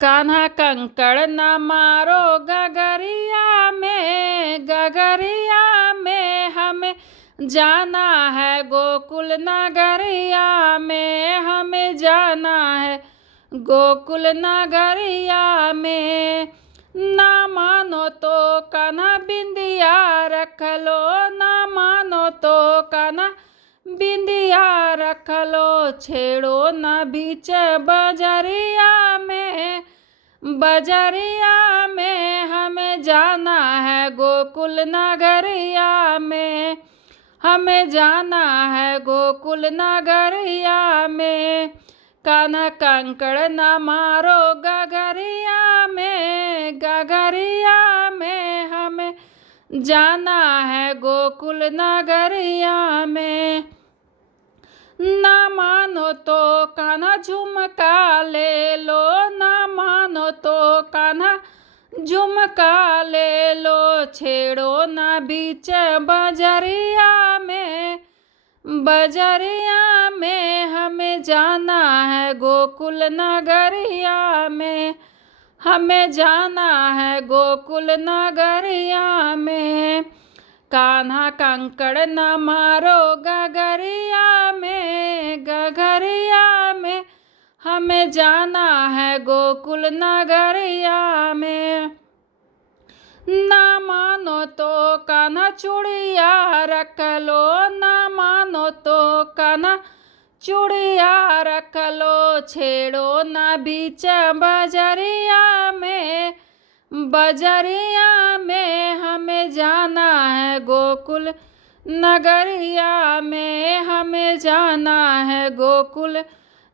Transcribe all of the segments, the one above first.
कान्हा कंकड़ न मारो गगरिया में हमें जाना है गोकुल नगरिया में, हमें जाना है गोकुल नगरिया में। ना मानो तो कान्हा बिंदिया रख लो, ना मानो तो कान्हा बिंदिया रख लो, छेड़ो न बीच बजरिया में, बजरिया में हमें जाना है गोकुल नगरिया में, हमें जाना है गोकुल नगरिया में। कान्हा कंकड़ न मारो गगरिया में हमें जाना है गोकुल नगरिया में। ना मानो तो कान्हा झुमका ले लो, ना मानो तो कान्हा झुमका ले लो, छेड़ो ना बीच बजरिया में, बजरिया में हमें जाना है गोकुल नगरिया में, हमें जाना है गोकुल नगरिया में। कान्हा कंकड़ न मारो गगरिया में हमें जाना है गोकुल नगरिया में। ना मानो तो कान्हा चूड़िया रख लो, ना मानो तो कान्हा चूड़िया रख लो, छेड़ो ना बीच बजरिया में, बजरिया में हमें जाना है गोकुल नगरिया में, हमें जाना है गोकुल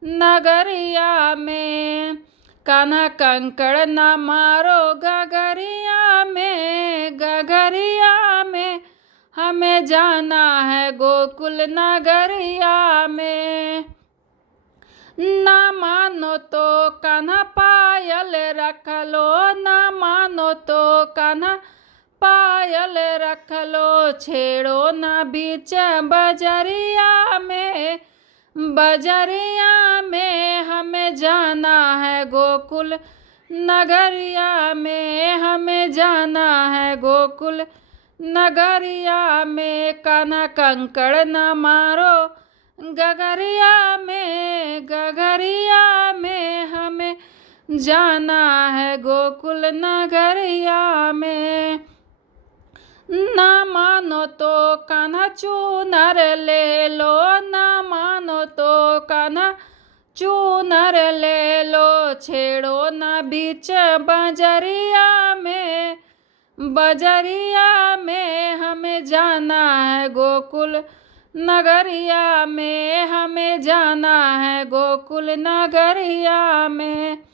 नगरिया में। कान्हा कंकड़ न मारो गगरिया में हमें जाना है गोकुल नगरिया में। ना मानो तो कान्हा पायल रख लो, ना मानो तो कान्हा पायल रख लो, छेड़ो ना बीच बजरिया में, बजरिया में हमें जाना है गोकुल नगरिया में, हमें जाना है गोकुल नगरिया में। कान्हा कंकड़ न मारो गगरिया में हमें जाना है गोकुल नगरिया में। ना मानो तो कान्हा चूनर ले लो, ना मानो तो कान्हा चूनर ले लो, छेड़ो ना बीच बजरिया में, बजरिया में हमें जाना है गोकुल नगरिया में, हमें जाना है गोकुल नगरिया में।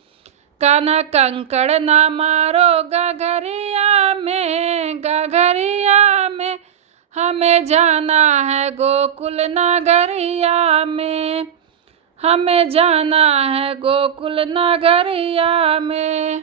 कान्हा कंकड़ न मारो गगरिया में हमें जाना है गोकुल नगरिया में, हमें जाना है गोकुल नगरिया में।